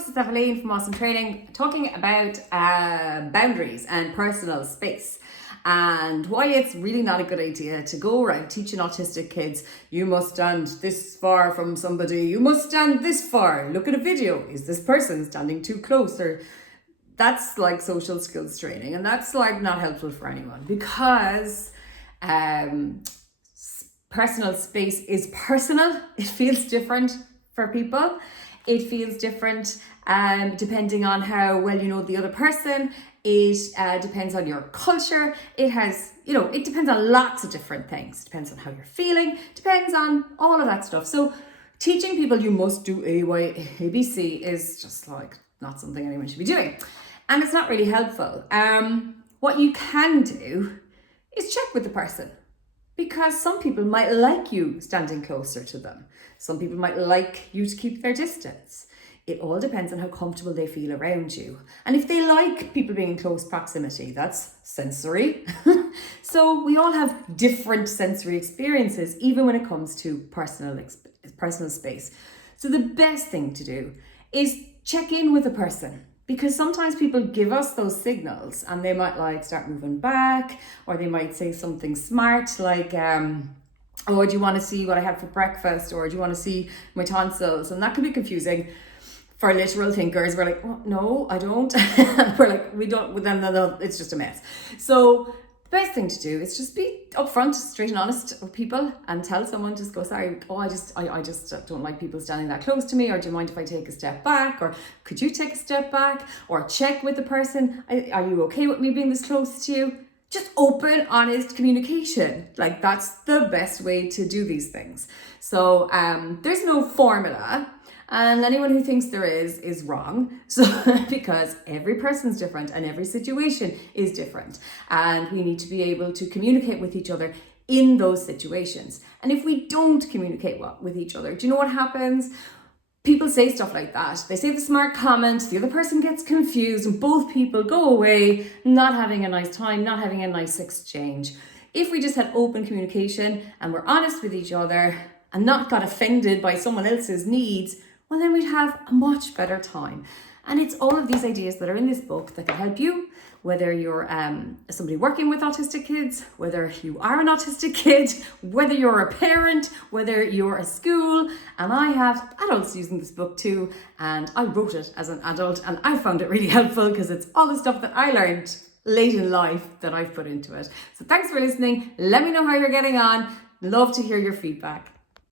folks, it's Evelyn from Awesome Training, talking about boundaries and personal space. And why it's really not a good idea to go around teaching autistic kids, you must stand this far from somebody, you must stand this far, look at a video, is this person standing too close? Or that's like social skills training, and that's like not helpful for anyone, because personal space is personal. It feels different for people. It feels different depending on how well you know the other person. It depends on your culture. It has, it depends on lots of different things. Depends on how you're feeling. Depends on all of that stuff. So teaching people you must do A, Y, A, B, C is just like not something anyone should be doing. And it's not really helpful. What you can do is check with the person, because some people might like you standing closer to them. Some people might like you to keep their distance. It all depends on how comfortable they feel around you. And if they like people being in close proximity, that's sensory. So we all have different sensory experiences, even when it comes to personal space. So the best thing to do is check in with the person, because sometimes people give us those signals and they might start moving back, or they might say something smart like, oh, do you want to see what I had for breakfast? Or do you want to see my tonsils? And that can be confusing. For literal thinkers, we're like, oh, no, I don't. We're like, we don't, then it's just a mess. So the best thing to do is just be upfront, straight and honest with people, and tell someone, just go, sorry, I just don't like people standing that close to me, or do you mind if I take a step back? Or could you take a step back? Or check with the person, are you okay with me being this close to you? Just open, honest communication. Like, that's the best way to do these things. So there's no formula. And anyone who thinks there is wrong. So because every person's different and every situation is different, and we need to be able to communicate with each other in those situations. And if we don't communicate with each other, do you know what happens? People say stuff like that. They say the smart comment, the other person gets confused, and both people go away not having a nice time, not having a nice exchange. If we just had open communication and we're honest with each other and not got offended by someone else's needs, well, then we'd have a much better time. And it's all of these ideas that are in this book that can help you, whether you're somebody working with autistic kids, whether you are an autistic kid, whether you're a parent, whether you're a school. And I have adults using this book too, and I wrote it as an adult, and I found it really helpful because it's all the stuff that I learned late in life that I've put into it. So thanks for listening. Let me know how you're getting on. Love to hear your feedback.